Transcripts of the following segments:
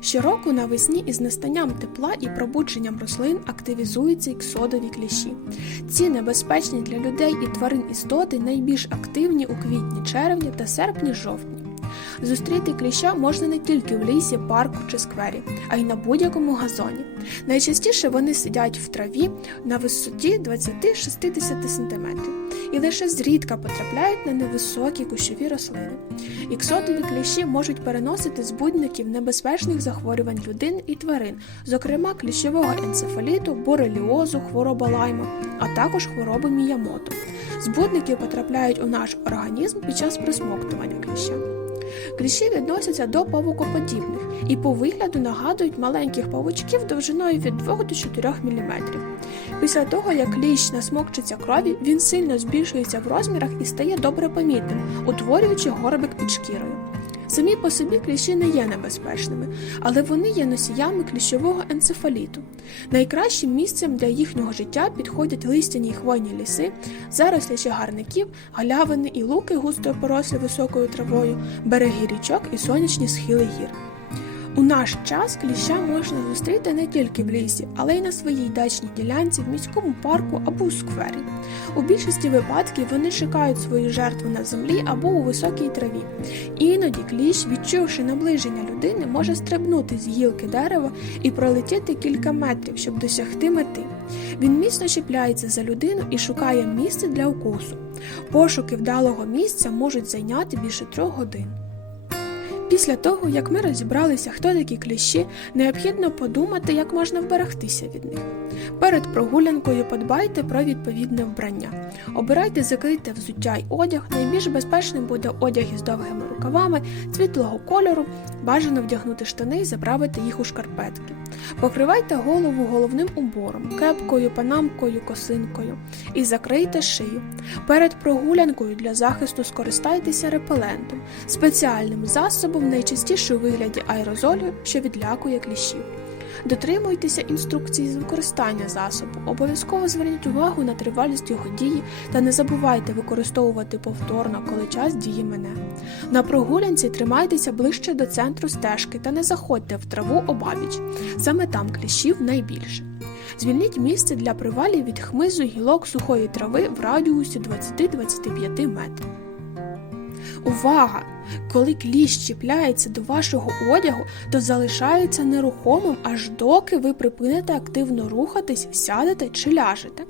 Щороку навесні із настанням тепла і пробудженням рослин активізуються іксодові кліщі. Ці небезпечні для людей і тварин істоти найбільш активні у квітні, червні та серпні жовтні. Зустріти кліща можна не тільки в лісі, парку чи сквері, а й на будь-якому газоні. Найчастіше вони сидять в траві на висоті 20-60 см і лише зрідка потрапляють на невисокі кущові рослини. Іксодові кліщі можуть переносити збудників небезпечних захворювань людин і тварин, зокрема кліщового енцефаліту, бореліозу, хвороба лайма, а також хвороби міямото. Збудники потрапляють у наш організм під час присмоктування кліща. Кліщі відносяться до павукоподібних і по вигляду нагадують маленьких павучків довжиною від 2 до 4 мм. Після того, як кліщ насмокчиться крові, він сильно збільшується в розмірах і стає добре помітним, утворюючи горобик під шкірою. Самі по собі кліщі не є небезпечними, але вони є носіями кліщового енцефаліту. Найкращим місцем для їхнього життя підходять листяні й хвойні ліси, зарослі чагарників, галявини і луки густо порослі високою травою, береги річок і сонячні схили гір. У наш час кліща можна зустріти не тільки в лісі, але й на своїй дачній ділянці, в міському парку або у сквері. У більшості випадків вони шукають свою жертву на землі або у високій траві. Іноді кліщ, відчувши наближення людини, може стрибнути з гілки дерева і пролетіти кілька метрів, щоб досягти мети. Він міцно чіпляється за людину і шукає місце для укусу. Пошуки вдалого місця можуть зайняти більше трьох годин. Після того, як ми розібралися, хто такі кліщі, необхідно подумати, як можна вберегтися від них. Перед прогулянкою подбайте про відповідне вбрання. Обирайте закрите взуття й одяг. Найбільш безпечним буде одяг із довгими рукавами, світлого кольору, бажано вдягнути штани і заправити їх у шкарпетки. Покривайте голову головним убором, кепкою, панамкою, косинкою і закрийте шию. Перед прогулянкою для захисту скористайтеся репелентом, спеціальним засобом, найчастіше у вигляді аерозолю, що відлякує кліщів. Дотримуйтеся інструкції з використання засобу, обов'язково зверніть увагу на тривалість його дії та не забувайте використовувати повторно, коли час дії мене. На прогулянці тримайтеся ближче до центру стежки та не заходьте в траву обабіч. Саме там кліщів найбільше. Звільніть місце для привалів від хмизу гілок сухої трави в радіусі 20-25 метрів. Увага! Коли кліщ чіпляється до вашого одягу, то залишається нерухомим, аж доки ви припините активно рухатись, сядете чи ляжете.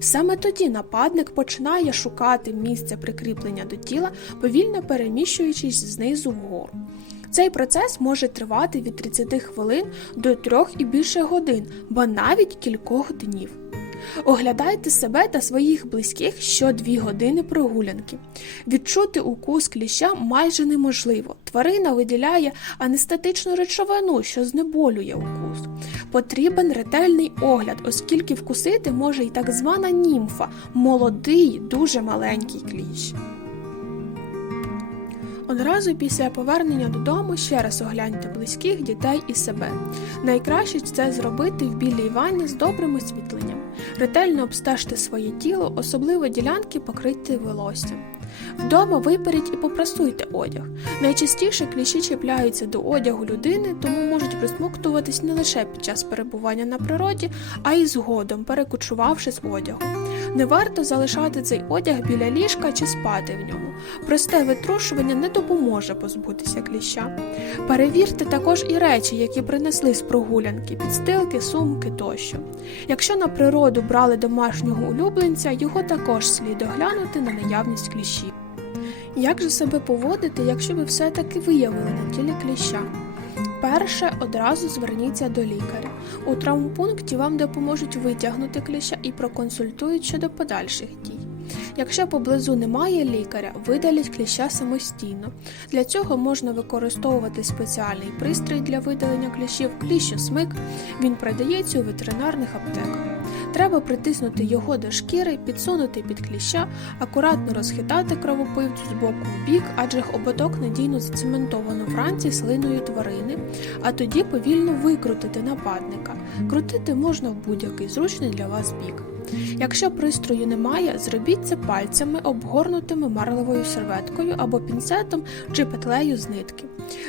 Саме тоді нападник починає шукати місце прикріплення до тіла, повільно переміщуючись знизу вгору. Цей процес може тривати від 30 хвилин до 3 і більше годин, ба навіть кількох днів. Оглядайте себе та своїх близьких що 2 години прогулянки. Відчути укус кліща майже неможливо. Тварина виділяє анестетичну речовину, що знеболює укус. Потрібен ретельний огляд, оскільки вкусити може і так звана німфа молодий, дуже маленький кліщ. Одразу після повернення додому ще раз огляньте близьких, дітей і себе. Найкраще це зробити в білій ванні з добрим освітленням. Ретельно обстежте своє тіло, особливо ділянки покриті волоссям. Вдома виперіть і попрасуйте одяг. Найчастіше кліщі чіпляються до одягу людини, тому можуть присмоктуватись не лише під час перебування на природі, а й згодом, перекочувавши з одягу. Не варто залишати цей одяг біля ліжка чи спати в ньому. Просте витрушування не допоможе позбутися кліща. Перевірте також і речі, які принесли з прогулянки, підстилки, сумки тощо. Якщо на природу брали домашнього улюбленця, його також слід оглянути на наявність кліщів. Як же себе поводити, якщо ви все-таки виявили на тілі кліща? Перше, одразу зверніться до лікаря. У травмпункті вам допоможуть витягнути кліща і проконсультують щодо подальших дій. Якщо поблизу немає лікаря, видаліть кліща самостійно. Для цього можна використовувати спеціальний пристрій для видалення кліщів кліщосмик. Він продається у ветеринарних аптеках. Треба притиснути його до шкіри, підсунути під кліща, акуратно розхитати кровопивцю з боку в бік, адже ободок надійно зацементовано вранці слиною тварини, а тоді повільно викрутити нападника. Крутити можна в будь-який зручний для вас бік. Якщо пристрою немає, зробіть це пальцями, обгорнутими марлевою серветкою або пінцетом чи петлею з нитки.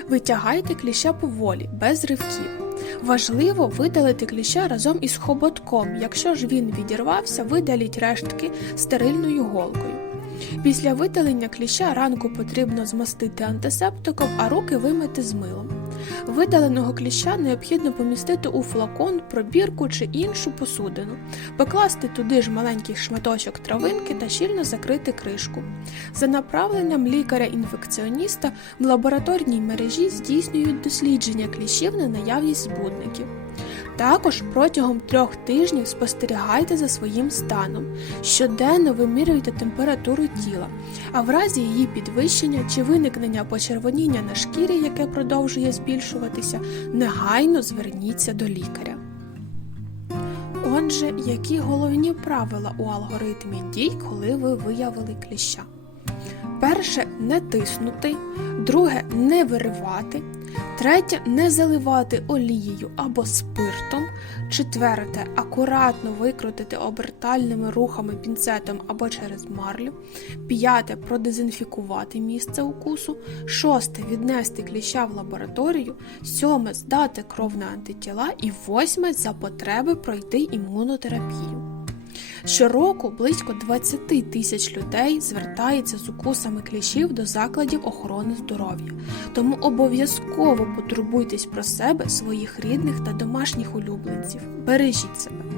Витягайте кліща поволі, без ривків. Важливо видалити кліща разом із хоботком. Якщо ж він відірвався, видаліть рештки стерильною голкою. Після видалення кліща ранку потрібно змастити антисептиком, а руки вимити з милом. Видаленого кліща необхідно помістити у флакон, пробірку чи іншу посудину, покласти туди ж маленький шматочок травинки та щільно закрити кришку. За направленням лікаря-інфекціоніста в лабораторній мережі здійснюють дослідження кліщів на наявність збудників. Також протягом трьох тижнів спостерігайте за своїм станом. Щоденно вимірюйте температуру тіла, а в разі її підвищення чи виникнення почервоніння на шкірі, яке продовжує збільшуватися, негайно зверніться до лікаря. Отже, які головні правила у алгоритмі дій, коли ви виявили кліща? Перше не тиснути, друге не виривати, третє не заливати олією або спиртом, четверте акуратно викрутити обертальними рухами пінцетом або через марлю, п'яте продезінфікувати місце укусу, шосте віднести кліща в лабораторію, сьоме здати кров на антитіла і восьме за потреби пройти імунотерапію. Щороку близько 20 тисяч людей звертається з укусами кліщів до закладів охорони здоров'я, тому обов'язково потурбуйтесь про себе, своїх рідних та домашніх улюбленців. Бережіть себе.